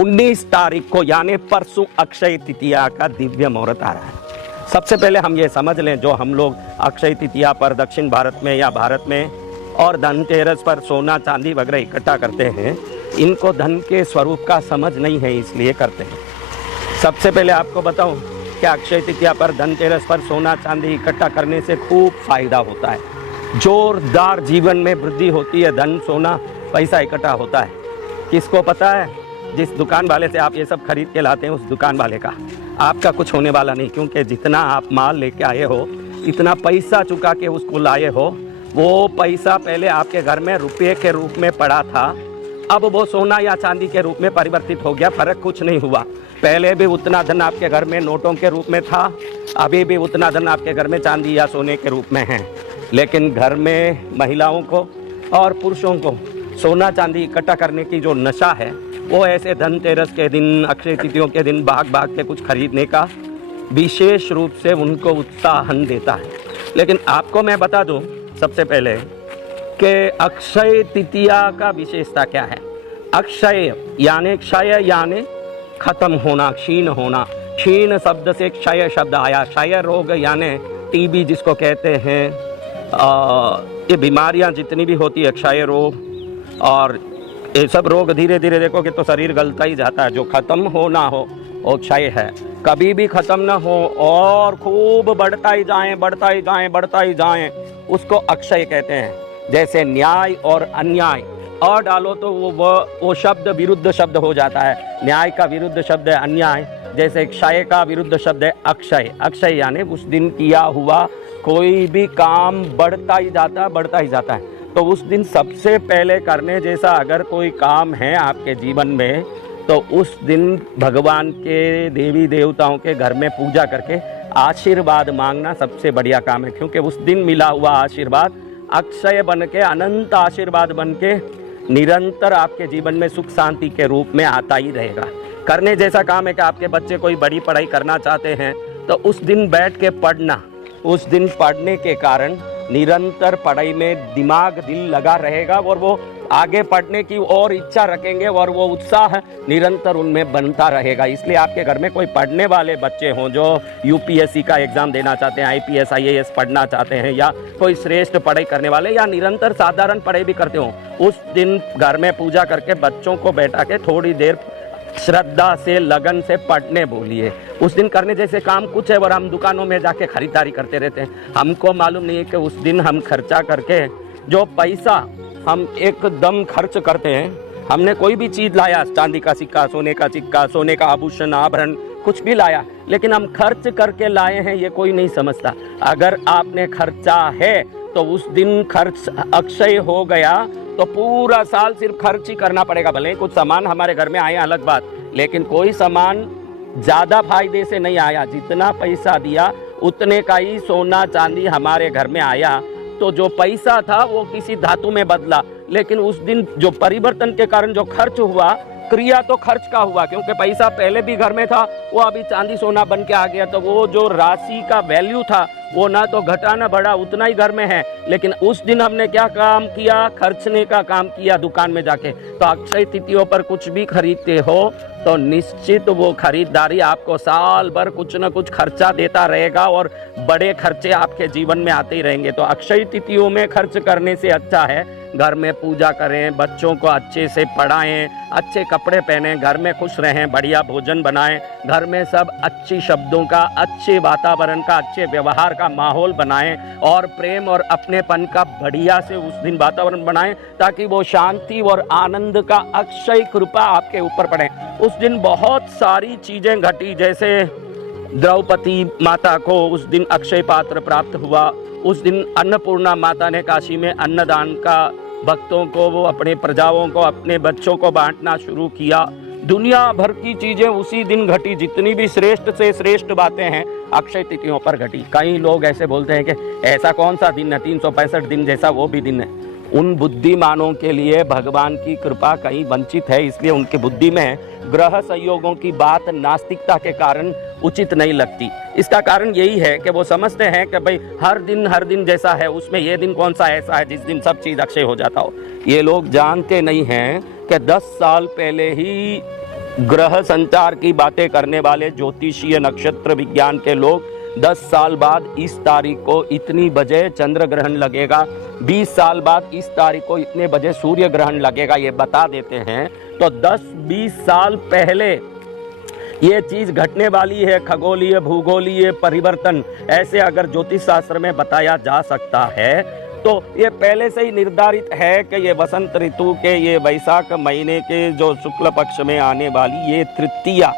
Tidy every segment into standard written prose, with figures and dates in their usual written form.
19 तारीख को यानी परसों अक्षय तृतीया का दिव्य मुहूर्त आ रहा है। सबसे पहले हम ये समझ लें, जो हम लोग अक्षय तृतीया पर दक्षिण भारत में या भारत में और धनतेरस पर सोना चांदी वगैरह इकट्ठा करते हैं, इनको धन के स्वरूप का समझ नहीं है, इसलिए करते हैं। सबसे पहले आपको बताऊं कि अक्षय तृतीया पर धनतेरस पर सोना चांदी इकट्ठा करने से खूब फायदा होता है। जोरदार जीवन में वृद्धि होती है, धन सोना पैसा इकट्ठा होता है। किसको पता है? जिस दुकान वाले से आप ये सब खरीद के लाते हैं, उस दुकान वाले का आपका कुछ होने वाला नहीं, क्योंकि जितना आप माल लेके आए हो, इतना पैसा चुका के उसको लाए हो, वो पैसा पहले आपके घर में रुपये के रूप में पड़ा था, अब वो सोना या चांदी के रूप में परिवर्तित हो गया। फर्क कुछ नहीं हुआ। पहले भी उतना धन आपके घर में नोटों के रूप में था, अभी भी उतना धन आपके घर में चांदी या सोने के रूप में है। लेकिन घर में महिलाओं को और पुरुषों को सोना चांदी इकट्ठा करने की जो नशा है, वो ऐसे धनतेरस के दिन, अक्षय तृतीयों के दिन भाग भाग के कुछ खरीदने का विशेष रूप से उनको उत्साहन देता है। लेकिन आपको मैं बता दूं सबसे पहले कि अक्षय तृतीया का विशेषता क्या है। अक्षय यानी क्षय यानी खत्म होना, क्षीण होना। क्षीण शब्द से क्षय शब्द आया। क्षय रोग यानी टीबी जिसको कहते हैं, ये बीमारियां जितनी भी होती है, क्षय रोग और ये सब रोग धीरे धीरे देखोगे तो शरीर गलता ही जाता है। जो खत्म हो ना हो वो क्षय है, कभी भी खत्म ना हो और खूब बढ़ता ही जाएं, बढ़ता ही जाएं, बढ़ता ही जाएं, उसको अक्षय कहते हैं। जैसे न्याय और अन्याय और डालो तो वो शब्द विरुद्ध शब्द हो जाता है। न्याय का विरुद्ध शब्द है अन्याय, जैसे क्षय का विरुद्ध शब्द है अक्षय। अक्षय यानी उस दिन किया हुआ कोई भी काम बढ़ता ही जाता है, बढ़ता ही जाता है। तो उस दिन सबसे पहले करने जैसा अगर कोई काम है आपके जीवन में, तो उस दिन भगवान के, देवी देवताओं के घर में पूजा करके आशीर्वाद मांगना सबसे बढ़िया काम है। क्योंकि उस दिन मिला हुआ आशीर्वाद अक्षय बन के, अनंत आशीर्वाद बन के निरंतर आपके जीवन में सुख शांति के रूप में आता ही रहेगा। करने जैसा काम है कि आपके बच्चे कोई बड़ी पढ़ाई करना चाहते हैं, तो उस दिन बैठ के पढ़ना। उस दिन पढ़ने के कारण निरंतर पढ़ाई में दिमाग, दिल लगा रहेगा और वो आगे पढ़ने की और इच्छा रखेंगे और वो उत्साह निरंतर उनमें बनता रहेगा। इसलिए आपके घर में कोई पढ़ने वाले बच्चे हों जो यूपीएससी का एग्ज़ाम देना चाहते हैं, आईपीएस आईएएस पढ़ना चाहते हैं, या कोई श्रेष्ठ पढ़ाई करने वाले या निरंतर साधारण पढ़ाई भी करते हों, उस दिन घर में पूजा करके बच्चों को बैठा के थोड़ी देर श्रद्धा से, लगन से पढ़ने बोलिए। उस दिन करने जैसे काम कुछ है और हम दुकानों में जाके खरीदारी करते रहते हैं। हमको मालूम नहीं है कि उस दिन हम खर्चा करके जो पैसा हम एकदम खर्च करते हैं, हमने कोई भी चीज़ लाया, चांदी का सिक्का, सोने का सिक्का, सोने का आभूषण, आभरण, कुछ भी लाया, लेकिन हम खर्च करके लाए हैं ये कोई नहीं समझता। अगर आपने खर्चा है तो उस दिन खर्च अक्षय हो गया तो पूरा साल सिर्फ खर्च ही करना पड़ेगा। भले कुछ सामान हमारे घर में आए अलग बात, लेकिन कोई सामान ज़्यादा फायदे से नहीं आया। जितना पैसा दिया उतने का ही सोना चांदी हमारे घर में आया। तो जो पैसा था वो किसी धातु में बदला, लेकिन उस दिन जो परिवर्तन के कारण जो खर्च हुआ, क्रिया तो खर्च का हुआ, क्योंकि पैसा पहले भी घर में था, वो अभी चांदी सोना बन के आ गया। तो वो जो राशि का वैल्यू था वो ना तो घटा ना बढ़ा, उतना ही घर में है। लेकिन उस दिन हमने क्या काम किया? खर्चने का काम किया दुकान में जाके। तो अक्षय तृतीयों पर कुछ भी खरीदते हो तो निश्चित वो खरीदारी आपको साल भर कुछ न कुछ खर्चा देता रहेगा और बड़े खर्चे आपके जीवन में आते ही रहेंगे। तो अक्षय तृतीयों में खर्च करने से अच्छा है घर में पूजा करें, बच्चों को अच्छे से पढ़ाएं, अच्छे कपड़े पहनें, घर में खुश रहें, बढ़िया भोजन बनाएं, घर में सब अच्छी शब्दों का, अच्छे वातावरण का, अच्छे व्यवहार का माहौल बनाएं और प्रेम और अपनेपन का बढ़िया से उस दिन वातावरण बनाएं, ताकि वो शांति और आनंद का अक्षय कृपा आपके ऊपर पड़े। उस दिन बहुत सारी चीज़ें घटी, जैसे द्रौपदी माता को उस दिन अक्षय पात्र प्राप्त हुआ। उस दिन अन्नपूर्णा माता ने काशी में अन्नदान का भक्तों को, वो अपने प्रजाओं को, अपने बच्चों को बांटना शुरू किया। दुनिया भर की चीज़ें उसी दिन घटी। जितनी भी श्रेष्ठ से श्रेष्ठ बातें हैं अक्षय तिथियों पर घटी। कई लोग ऐसे बोलते हैं कि ऐसा कौन सा दिन है, 365 दिन जैसा वो भी दिन है। उन बुद्धिमानों के लिए भगवान की कृपा कहीं वंचित है, इसलिए उनकी बुद्धि में ग्रह संयोगों की बात नास्तिकता के कारण उचित नहीं लगती। इसका कारण यही है कि वो समझते हैं कि भाई हर दिन जैसा है, उसमें ये दिन कौन सा ऐसा है जिस दिन सब चीज़ अक्षय हो जाता हो। ये लोग जानते नहीं हैं कि 10 साल पहले ही ग्रह संचार की बातें करने वाले ज्योतिषीय नक्षत्र विज्ञान के लोग 10 साल बाद इस तारीख को इतनी बजे चंद्र ग्रहण लगेगा, 20 साल बाद इस तारीख को इतने बजे सूर्य ग्रहण लगेगा, ये बता देते हैं। तो 10-20 साल पहले ये चीज घटने वाली है, खगोलीय भूगोलीय परिवर्तन ऐसे अगर ज्योतिष शास्त्र में बताया जा सकता है तो ये पहले से ही निर्धारित है कि ये वसंत ऋतु के ये वैशाख महीने के जो शुक्ल पक्ष में आने वाली ये तृतीया,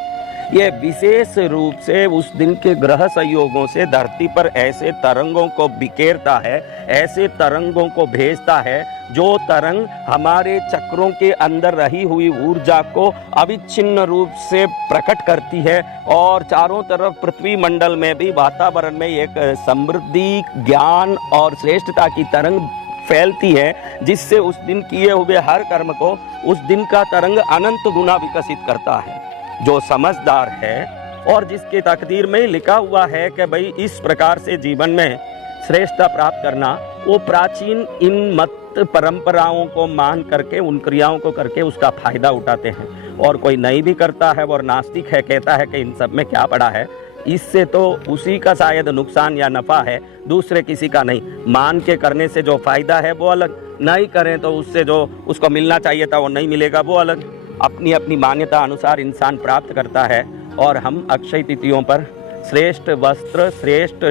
ये विशेष रूप से उस दिन के ग्रह संयोगों से धरती पर ऐसे तरंगों को बिखेरता है, ऐसे तरंगों को भेजता है जो तरंग हमारे चक्रों के अंदर रही हुई ऊर्जा को अविच्छिन्न रूप से प्रकट करती है और चारों तरफ पृथ्वी मंडल में भी वातावरण में एक समृद्धि, ज्ञान और श्रेष्ठता की तरंग फैलती है, जिससे उस दिन किए हुए हर कर्म को उस दिन का तरंग अनंत गुना विकसित करता है। जो समझदार है और जिसके तकदीर में लिखा हुआ है कि भाई इस प्रकार से जीवन में श्रेष्ठता प्राप्त करना, वो प्राचीन इन मत परंपराओं को मान करके उन क्रियाओं को करके उसका फायदा उठाते हैं। और कोई नहीं भी करता है और नास्तिक है, कहता है कि इन सब में क्या पड़ा है, इससे तो उसी का शायद नुकसान या नफा है, दूसरे किसी का नहीं। मान के करने से जो फायदा है वो अलग, नहीं करें तो उससे जो उसको मिलना चाहिए था वो नहीं मिलेगा वो अलग। अपनी अपनी मान्यता अनुसार इंसान प्राप्त करता है। और हम अक्षय तिथियों पर श्रेष्ठ वस्त्र, श्रेष्ठ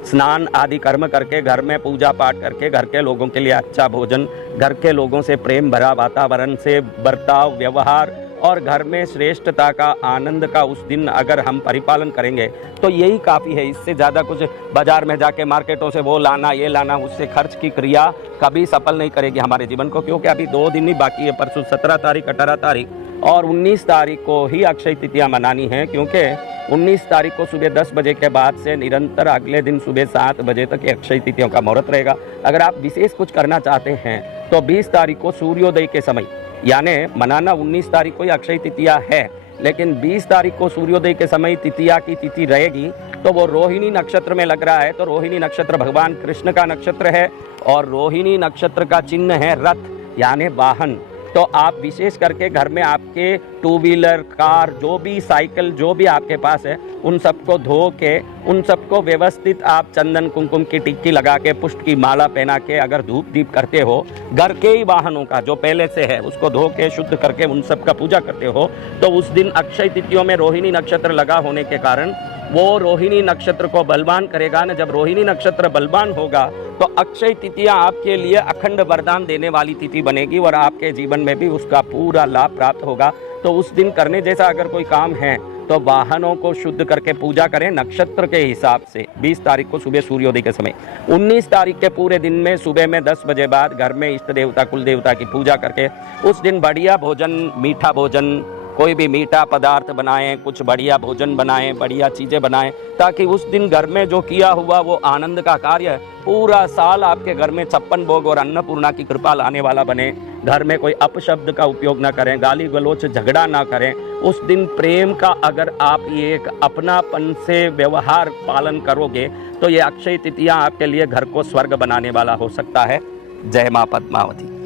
स्नान आदि कर्म करके, घर में पूजा पाठ करके, घर के लोगों के लिए अच्छा भोजन, घर के लोगों से प्रेम भरा वातावरण से बर्ताव व्यवहार और घर में श्रेष्ठता का आनंद का उस दिन अगर हम परिपालन करेंगे तो यही काफ़ी है। इससे ज़्यादा कुछ बाजार में जाके मार्केटों से वो लाना ये लाना, उससे खर्च की क्रिया कभी सफल नहीं करेगी हमारे जीवन को, क्योंकि अभी 2 दिन ही बाकी है। परसों 17 तारीख, 18 तारीख और 19 तारीख को ही अक्षय तिथियाँ मनानी है, क्योंकि 19 तारीख को सुबह 10 बजे के बाद से निरंतर अगले दिन सुबह 7 बजे तक ये अक्षय तिथियों का मुहूर्त रहेगा। अगर आप विशेष कुछ करना चाहते हैं तो 20 तारीख को सूर्योदय के समय, यानी मनाना 19 तारीख को ही अक्षय तिथिया है, लेकिन 20 तारीख को सूर्योदय के समय तिथिया की तिथि रहेगी। तो वो रोहिणी नक्षत्र में लग रहा है। तो रोहिणी नक्षत्र भगवान कृष्ण का नक्षत्र है और रोहिणी नक्षत्र का चिन्ह है रथ, यानी वाहन। तो आप विशेष करके घर में आपके 2 व्हीलर, कार, जो भी साइकिल जो भी आपके पास है, उन सबको धो के, उन सबको व्यवस्थित आप चंदन कुमकुम की टिक्की लगा के, पुष्प की माला पहना के अगर धूप दीप करते हो, घर के ही वाहनों का जो पहले से है उसको धो के शुद्ध करके उन सब का पूजा करते हो, तो उस दिन अक्षय तिथियों में रोहिणी नक्षत्र लगा होने के कारण वो रोहिणी नक्षत्र को बलवान करेगा ना। जब रोहिणी नक्षत्र बलवान होगा तो अक्षय तिथियां आपके लिए अखंड वरदान देने वाली तिथि बनेगी और आपके जीवन में भी उसका पूरा लाभ प्राप्त होगा। तो उस दिन करने जैसा अगर कोई काम है तो वाहनों को शुद्ध करके पूजा करें नक्षत्र के हिसाब से। 20 तारीख को सुबह सूर्योदय के समय, 19 तारीख के पूरे दिन में सुबह में 10 बजे बाद घर में इष्ट देवता कुल देवता की पूजा करके उस दिन बढ़िया भोजन, मीठा भोजन, कोई भी मीठा पदार्थ बनाएं, कुछ बढ़िया भोजन बनाएं, बढ़िया चीज़ें बनाएं, ताकि उस दिन घर में जो किया हुआ वो आनंद का कार्य पूरा साल आपके घर में 56 भोग और अन्नपूर्णा की कृपा लाने वाला बने। घर में कोई अपशब्द का उपयोग ना करें, गाली गलोच झगड़ा ना करें। उस दिन प्रेम का अगर आप ये एक अपनापन से व्यवहार पालन करोगे तो ये अक्षय तिथियाँ आपके लिए घर को स्वर्ग बनाने वाला हो सकता है। जय माँ पद्मावती।